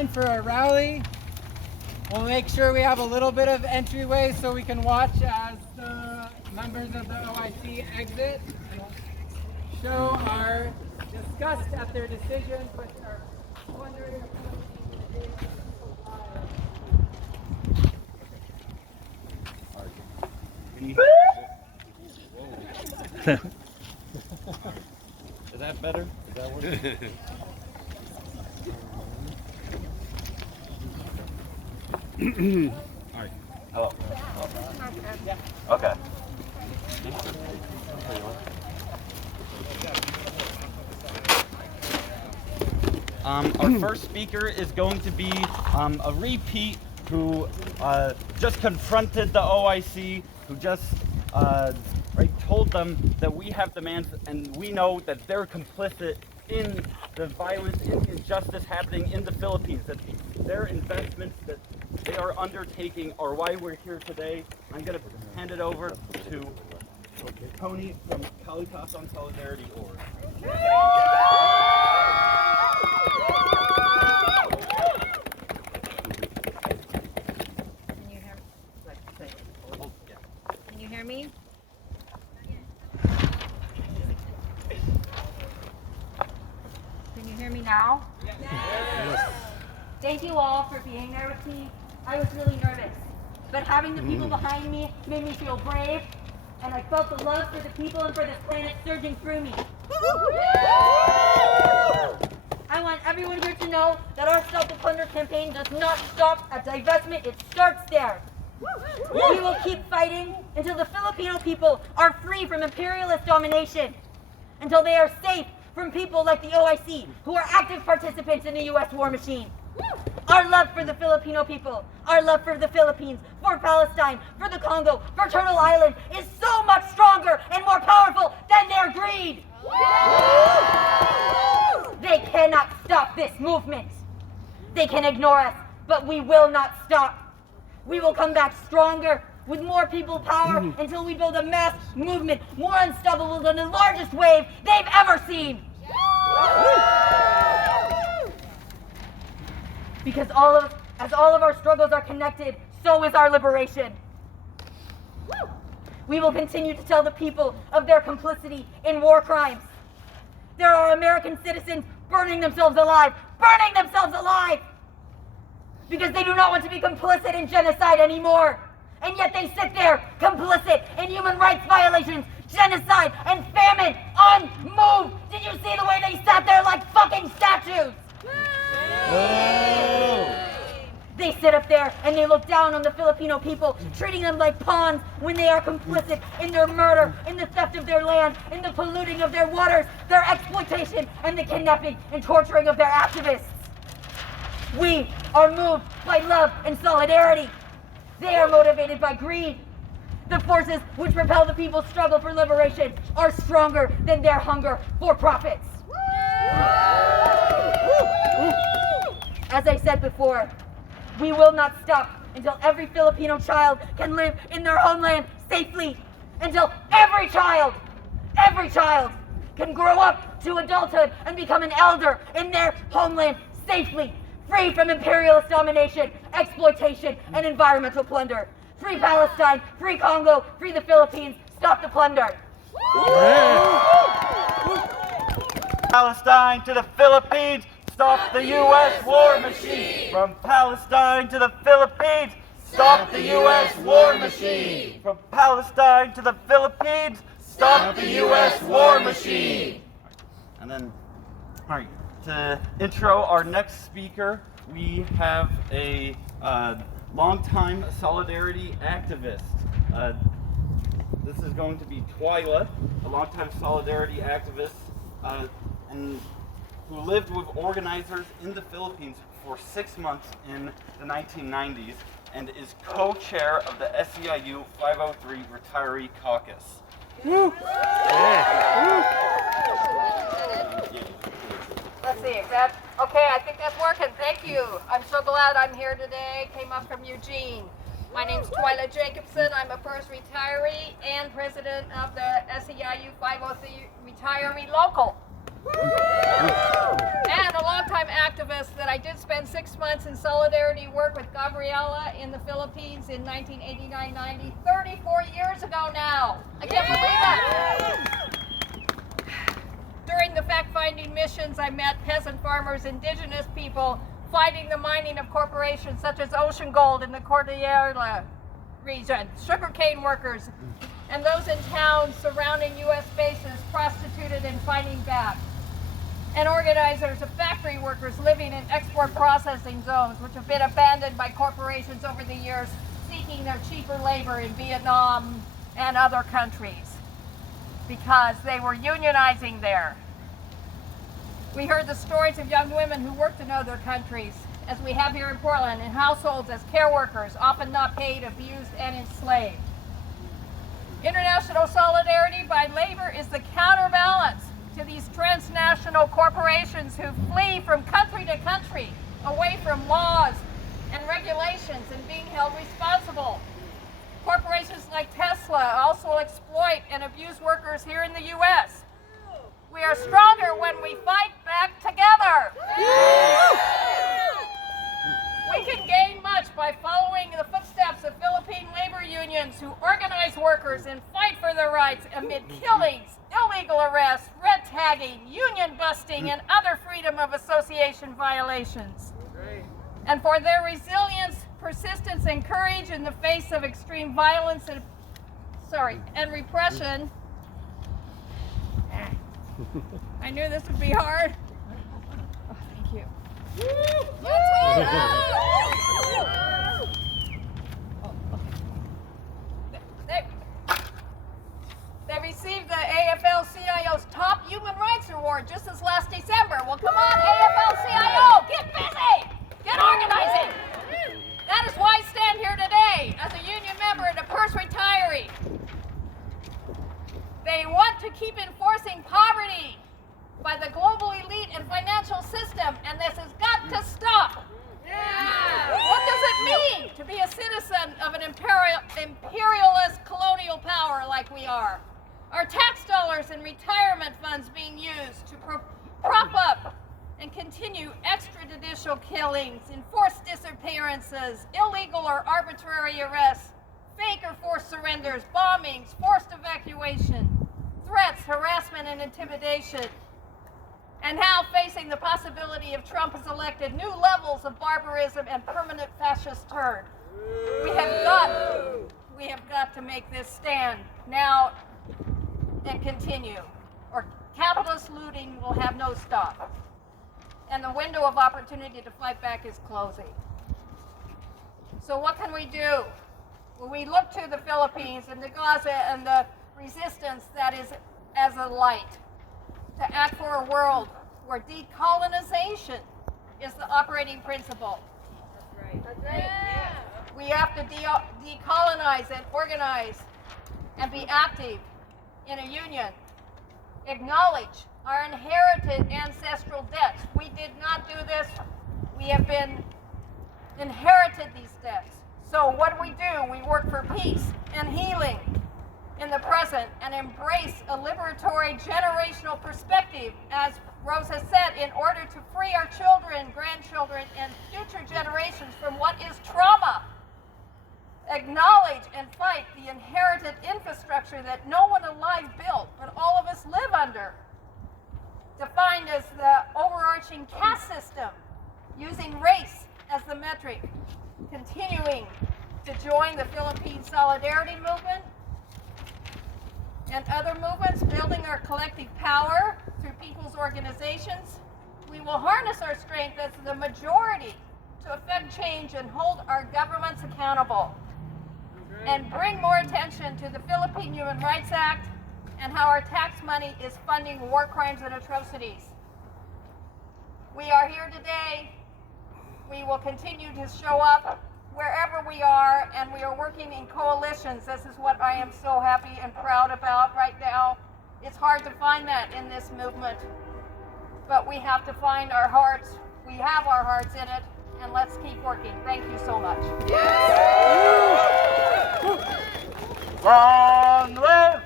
line for a rally. We'll make sure we have a little bit of entryway so we can watch as the members of the OIC exit and show our disgust at their decision, but are wondering Is that better? Is that working? All right. Hello. Okay. Our first speaker is going to be a repeat who just confronted the OIC, who just told them that we have demands and we know that they're complicit in the violence and injustice happening in the Philippines, that their investments that they are undertaking are why we're here today. I'm going to hand it over to Tony from Kalikasan Solidarity Org. Can you hear me? Can you hear me now? Yes. Thank you all for being there with me. I was really nervous, but having the people behind me made me feel brave, and I felt the love for the people and for this planet surging through me. I want everyone here to know that our Stop the Plunder campaign does not stop at divestment, it starts there. We will keep fighting until the Filipino people are free from imperialist domination, until they are safe from people like the OIC, who are active participants in the U.S. war machine. Our love for the Filipino people, our love for the Philippines, for Palestine, for the Congo, for Turtle Island is so much stronger and more powerful than their greed. They cannot stop this movement. They can ignore us, but we will not stop. We will come back stronger with more people power until we build a mass movement more unstoppable than the largest wave they've ever seen. Because as all of our struggles are connected, so is our liberation. We will continue to tell the people of their complicity in war crimes. There are American citizens burning themselves alive, because they do not want to be complicit in genocide anymore. And yet they sit there, complicit in human rights violations, genocide, and famine, unmoved. Did you see the way they sat there like fucking statues? They sit up there and they look down on the Filipino people, treating them like pawns when they are complicit in their murder, in the theft of their land, in the polluting of their waters, their exploitation, and the kidnapping and torturing of their activists. We are moved by love and solidarity. They are motivated by greed. The forces which propel the people's struggle for liberation are stronger than their hunger for profits. As I said before, we will not stop until every Filipino child can live in their homeland safely, until every child can grow up to adulthood and become an elder in their homeland safely, free from imperialist domination, exploitation, and environmental plunder. Free Palestine, free Congo, free the Philippines, stop the plunder. Palestine to the Philippines, stop the U.S. war machine. From Palestine to the Philippines, stop the U.S. war machine. From Palestine to the Philippines, stop the U.S. war machine. And then, all right, to intro our next speaker, we have a longtime solidarity activist. This is going to be Twyla, a longtime solidarity activist, and who lived with organizers in the Philippines for 6 months in the 1990s, and is co-chair of the SEIU 503 Retiree Caucus. Woo! Let's see, okay, I think that's working. Thank you. I'm so glad I'm here today. Came up from Eugene. My name's Twyla Jacobson. I'm a first retiree and president of the SEIU 503 Retiree Local. And a longtime activist that I did spend 6 months in solidarity work with Gabriela in the Philippines in 1989-90, 34 years ago now. I can't believe it. During the fact-finding missions, I met peasant farmers, indigenous people, fighting the mining of corporations such as Ocean Gold in the Cordillera region, sugarcane workers, and those in towns surrounding U.S. bases prostituted and fighting back, and organizers of factory workers living in export processing zones which have been abandoned by corporations over the years, seeking their cheaper labor in Vietnam and other countries because they were unionizing there. We heard the stories of young women who worked in other countries, as we have here in Portland, in households as care workers, often not paid, abused, and enslaved. International solidarity by labor is the counterbalance to these transnational corporations who flee from country to country, away from laws and regulations and being held responsible. Corporations like Tesla also exploit and abuse workers here in the U.S. We are stronger when we fight back together. We can gain much by following the footsteps of Philippine labor unions who organize workers and fight for their rights amid killings, illegal arrests, red tagging, union busting, and other freedom of association violations. And for their resilience, persistence, and courage in the face of extreme violence and repression. I knew this would be hard. Oh, thank you. They received the AFL-CIO's top human rights award just this last December. Well, come on, AFL-CIO, get busy! Get organizing! That is why I stand here today as a union member and a PERS retiree. They want to keep enforcing poverty by the global elite and financial system, and this has got to stop. Yeah. What does it mean to be a citizen of an imperialist colonial power like we are? Our tax dollars and retirement funds being used to prop up and continue extrajudicial killings, enforced disappearances, illegal or arbitrary arrests, fake or forced surrenders, bombings, forced evacuation, threats, harassment, and intimidation. And now, facing the possibility of Trump is elected, new levels of barbarism and permanent fascist turn. We have got to make this stand now and continue, or capitalist looting will have no stop. And the window of opportunity to fight back is closing. So what can we do? Well, we look to the Philippines and the Gaza and the resistance that is as a light to act for a world where decolonization is the operating principle. That's right. That's right. Yeah. We have to decolonize and organize and be active in a union. Acknowledge our inherited ancestral debts. We did not do this. We have been inherited these debts. So what do? We work for peace and healing in the present and embrace a liberatory generational perspective, as Rose has said, in order to free our children, grandchildren, and future generations from what is trauma. Acknowledge and fight the inherited infrastructure that no one alive built, but all of us live under. Defined as the overarching caste system, using race as the metric. Continuing to join the Philippine Solidarity Movement and other movements, building our collective power through people's organizations. We will harness our strength as the majority to effect change and hold our governments accountable. And bring more attention to the Philippine Human Rights Act and how our tax money is funding war crimes and atrocities. We are here today. We will continue to show up wherever we are, and we are working in coalitions. This is what I am so happy and proud about right now. It's hard to find that in this movement, but we have to find our hearts. We have our hearts in it, and let's keep working. Thank you so much. Long live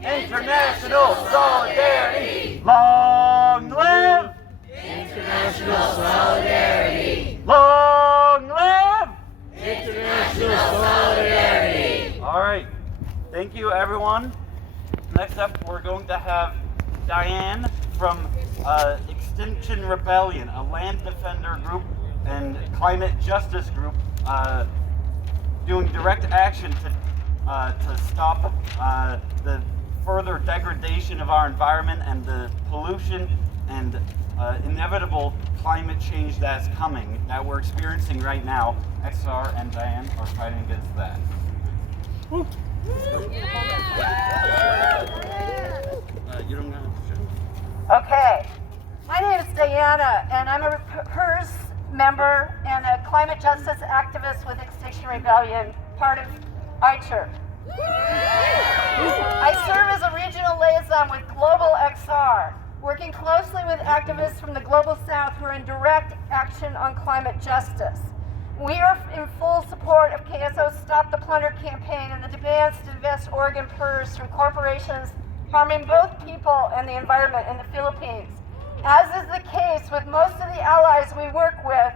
international solidarity! Long Long live International solidarity! Long live International solidarity! All right. Thank you, everyone. Next up, we're going to have Diane from Extinction Rebellion, a land defender group and climate justice group doing direct action to stop the further degradation of our environment and the pollution and inevitable climate change that's coming, that we're experiencing right now. XR and Diane are fighting against that. Woo. You don't have to show. Okay, my name is Diana, and I'm a PERS member and a climate justice activist with Extinction Rebellion, part of ICHR. I serve as a regional liaison with Global XR, working closely with activists from the Global South who are in direct action on climate justice. We are in full support of KSO's Stop the Plunder campaign and the demands to divest Oregon PERS from corporations harming both people and the environment in the Philippines. As is the case with most of the allies we work with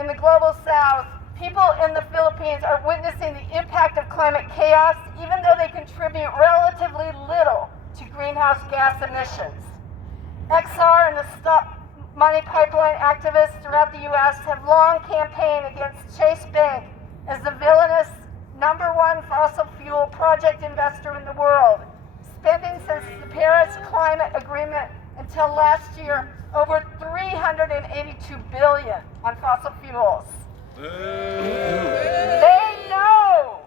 in the Global South, people in the Philippines are witnessing the impact of climate chaos, even though they contribute relatively little to greenhouse gas emissions. XR and the Stop Money Pipeline activists throughout the U.S. have long campaigned against Chase Bank as the villainous #1 fossil fuel project investor in the world, spending since the Paris Climate Agreement until last year over $382 billion on fossil fuels. They know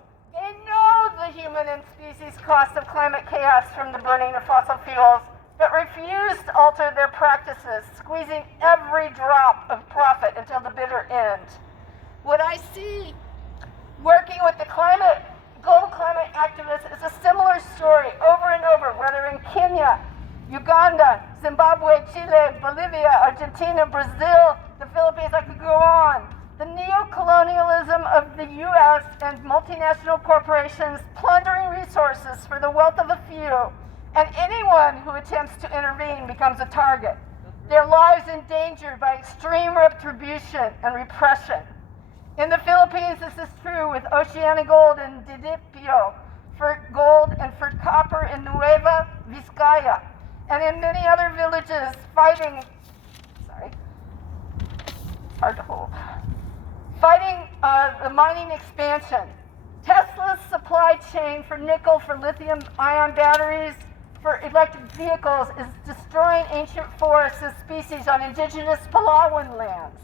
the human and species cost of climate chaos from the burning of fossil fuels, but refuse to alter their practices, squeezing every drop of profit until the bitter end. What I see working with the global climate activists is a similar story over and over, whether in Kenya, Uganda, Zimbabwe, Chile, Bolivia, Argentina, Brazil, the Philippines, I could go on. The neo-colonialism of the U.S. and multinational corporations plundering resources for the wealth of a few, and anyone who attempts to intervene becomes a target. Their lives endangered by extreme retribution and repression. In the Philippines, this is true with OceanaGold in Didipio for gold and for copper in Nueva Vizcaya, and in many other villages fighting the mining expansion. Tesla's supply chain for nickel, for lithium-ion batteries, for electric vehicles is destroying ancient forests and species on indigenous Palawan lands.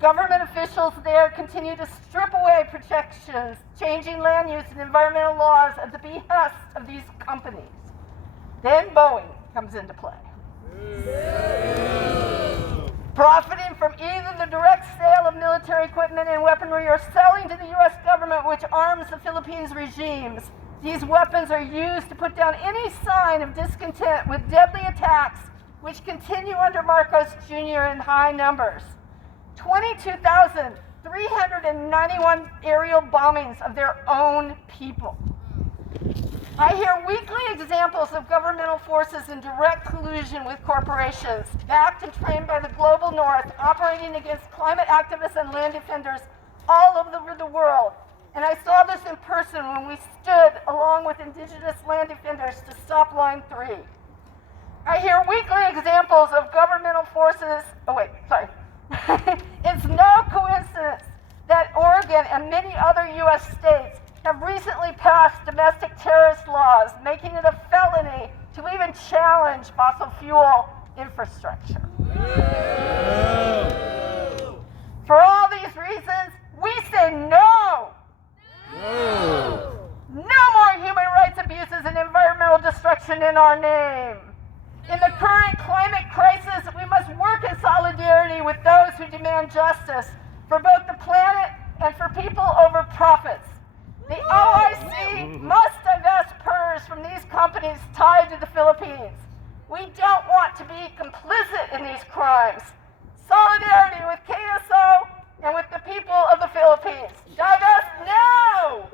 Government officials there continue to strip away protections, changing land use and environmental laws at the behest of these companies. Then Boeing comes into play. Profiting from either the direct sale of military equipment and weaponry or selling to the U.S. government, which arms the Philippines regimes. These weapons are used to put down any sign of discontent with deadly attacks, which continue under Marcos Jr. in high numbers. 22,391 aerial bombings of their own people. I hear weekly examples of governmental forces in direct collusion with corporations, backed and trained by the global north, operating against climate activists and land defenders all over the world. And I saw this in person when we stood along with indigenous land defenders to stop Line 3. I hear weekly examples of governmental forces, It's no coincidence that Oregon and many other U.S. states have recently passed domestic terrorist laws, making it a felony to even challenge fossil fuel infrastructure. For all these reasons, we say no! No more human rights abuses and environmental destruction in our name. In the current climate crisis, we must work in solidarity with those who demand justice for both the planet and for people over profits. The OIC must divest PERS from these companies tied to the Philippines. We don't want to be complicit in these crimes. Solidarity with KSO and with the people of the Philippines. Divest now!